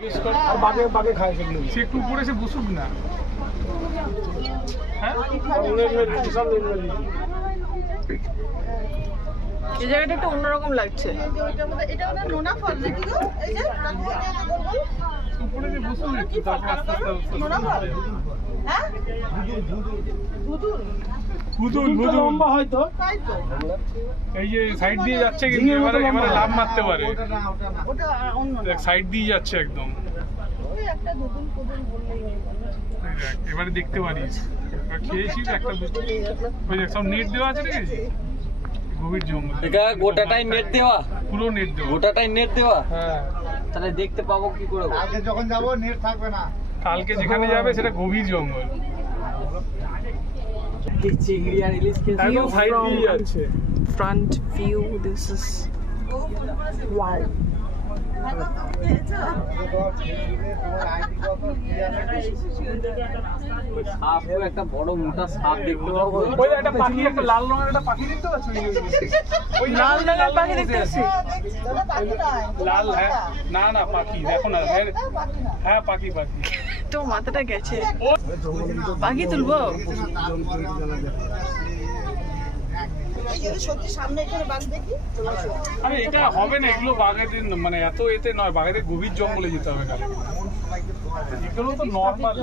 আর বাগে বাগে খায় সেগুলো। সে একটু উপরে এসে বসুক না। হ্যাঁ এই জায়গাটা একটু অন্যরকম লাগছে। উপরে যে বসুক একটু, তারপর আস্তে আস্তে লম্বা হয়তো এই যে সাইড দিয়ে যাচ্ছে, কিন্তু এবারে লাভ মারতে পারে। সাইড দিয়ে যাচ্ছে একদম। এবারে দেখতে পারিস, খেয়েছিস একটা ওই দেখ সব নেট দেওয়া আছে, দেখেছি গভীর জঙ্গল। এটা গোটাটাই নেট দেওয়া, পুরো নেট দেওয়া, গোটাটাই নেট দেওয়া। হ্যাঁ তাহলে দেখতে পাবো কি করে? আগে যখন যাবো নেট থাকবে না। কালকে যেখানে যাবে সেটা গভীর জঙ্গল। চিংড়ি আর ইলিশ একদম সাইড দিয়ে যাচ্ছে। Front view, this is wild. সাপ, একটা বড় মোটা সাপ দেখতে পাবো। ওই একটা পাখি, একটা লাল রঙের একটা পাখি দেখতে পাচ্ছ? ওই লাল রঙের পাখি দেখতে পাচ্ছি। লাল, হ্যাঁ না না পাখি দেখো না, হ্যাঁ পাখি পাখি। তো মাথাটা গেছে। পাখি তুলবো? আরে এটা হবে না, এগুলো বাঘেদের মানে এত এতে নয়, বাঘেদের গভীর জঙ্গলে যেতে হবে। এগুলো তো নর্মাল।